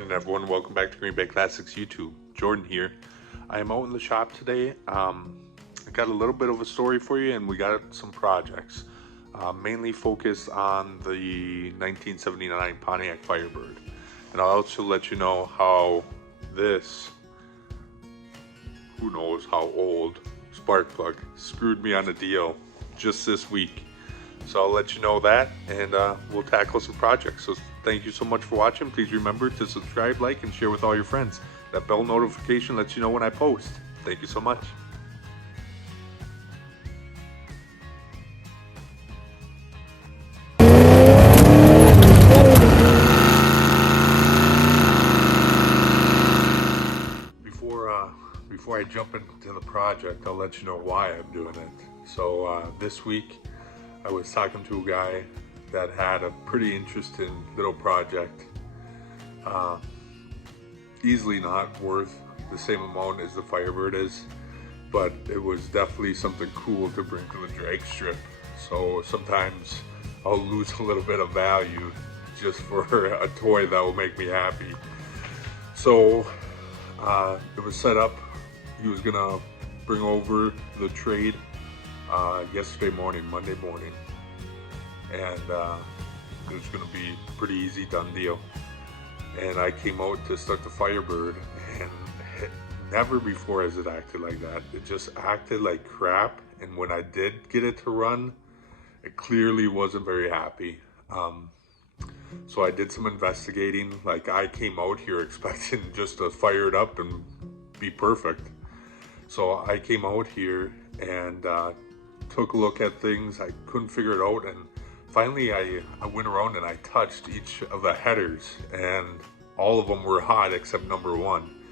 morning, everyone. Welcome back to Green Bay Classics YouTube. Jordan here. I am out in the shop today. I got a little bit of a story for you, and we got some projects. Mainly focused on the 1979 Pontiac Firebird. And I'll also let you know how this, who knows how old, spark plug screwed me on a deal just this week. So I'll let you know that, and we'll tackle some projects. So thank you so much for watching. Please remember to subscribe, like, and share with all your friends. That bell notification lets you know when I post. Thank you so much. Before I jump into the project, I'll let you know why I'm doing it. So this week, I was talking to a guy that had a pretty interesting little project. Easily not worth the same amount as the Firebird is, but it was definitely something cool to bring to the drag strip. So sometimes I'll lose a little bit of value just for a toy that will make me happy. So it was set up. He was gonna bring over the trade yesterday morning, Monday morning, and it was gonna be a pretty easy, done deal. And I came out to start the Firebird, and never before has it acted like that. It just acted like crap, and when I did get it to run, it clearly wasn't very happy. So I did some investigating. Like, I came out here expecting just to fire it up and be perfect. So I came out here and took a look at things. I couldn't figure it out, and finally I went around and I touched each of the headers, and all of them were hot except number one.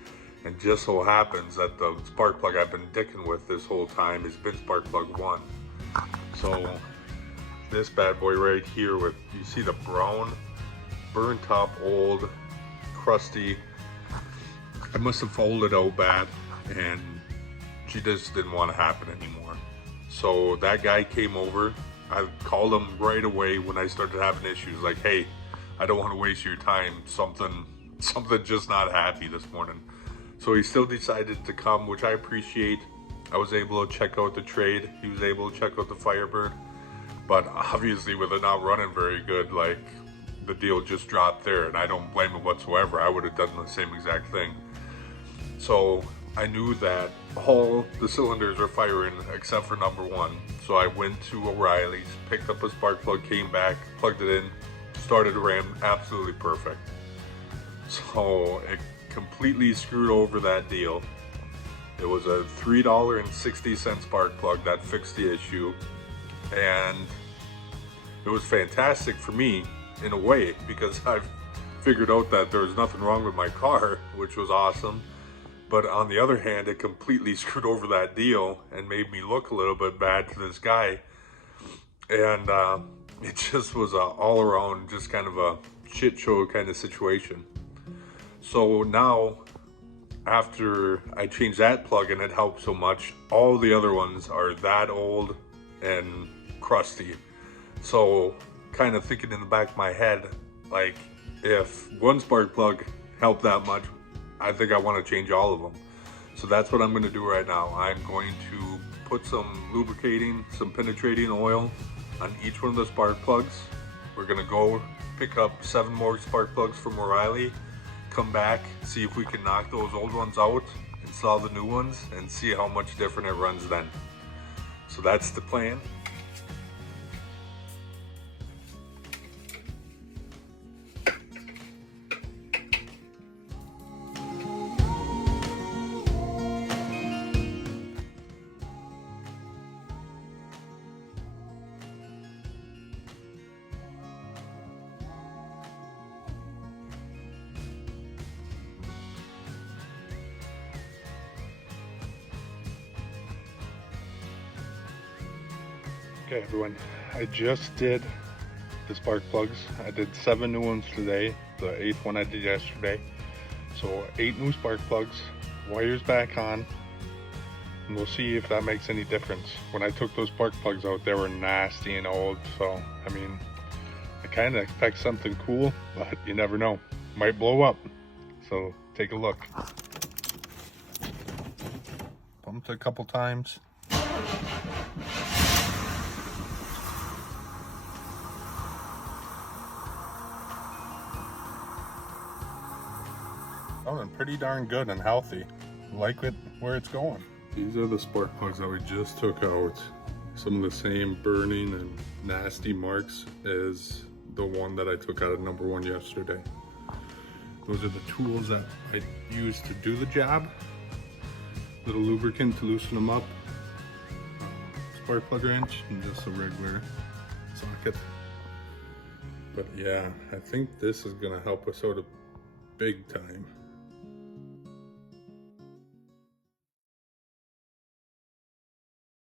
And just so happens that the spark plug I've been dicking with this whole time has been spark plug 1. So this bad boy right here, with, you see the brown, burnt up, old, crusty. I must have folded out bad, and she just didn't want to happen anymore. So that guy came over. I called him right away when I started having issues, like, hey, I don't want to waste your time. Something just not happy this morning. So he still decided to come, which I appreciate. I was able to check out the trade. He was able to check out the Firebird. But obviously with it not running very good, like, the deal just dropped there, and I don't blame him whatsoever. I would have done the same exact thing. So I knew that all the cylinders were firing except for number one. So I went to O'Reilly's, picked up a spark plug, came back, plugged it in, started to ram absolutely perfect. So it completely screwed over that deal. It was a $3.60 spark plug that fixed the issue, and it was fantastic for me in a way, because I've figured out that there was nothing wrong with my car, which was awesome. But on the other hand, it completely screwed over that deal and made me look a little bit bad to this guy. And it just was a all around, just kind of a shit show kind of situation. So now, after I changed that plug and it helped so much, all the other ones are that old and crusty. So kind of thinking in the back of my head, like, if one spark plug helped that much, I think I want to change all of them. So that's what I'm going to do right now. I'm going to put some lubricating, some penetrating oil on each one of the spark plugs. We're going to go pick up 7 more spark plugs from O'Reilly, come back, see if we can knock those old ones out, install the new ones, and see how much different it runs then. So that's the plan. Okay everyone, I just did the spark plugs. I did 7 new ones today, the 8th one I did yesterday. So 8 new spark plugs, wires back on, and we'll see if that makes any difference. When I took those spark plugs out, they were nasty and old, so I mean, I kind of expect something cool, but you never know. Might blow up. So take a look. Pumped a couple times. Sounding pretty darn good and healthy. Like it where it's going. These are the spark plugs that we just took out. Some of the same burning and nasty marks as the one that I took out of number 1 yesterday. Those are the tools that I used to do the job. Little lubricant to loosen them up. Spark plug wrench and just a regular socket. But yeah, I think this is gonna help us out a big time.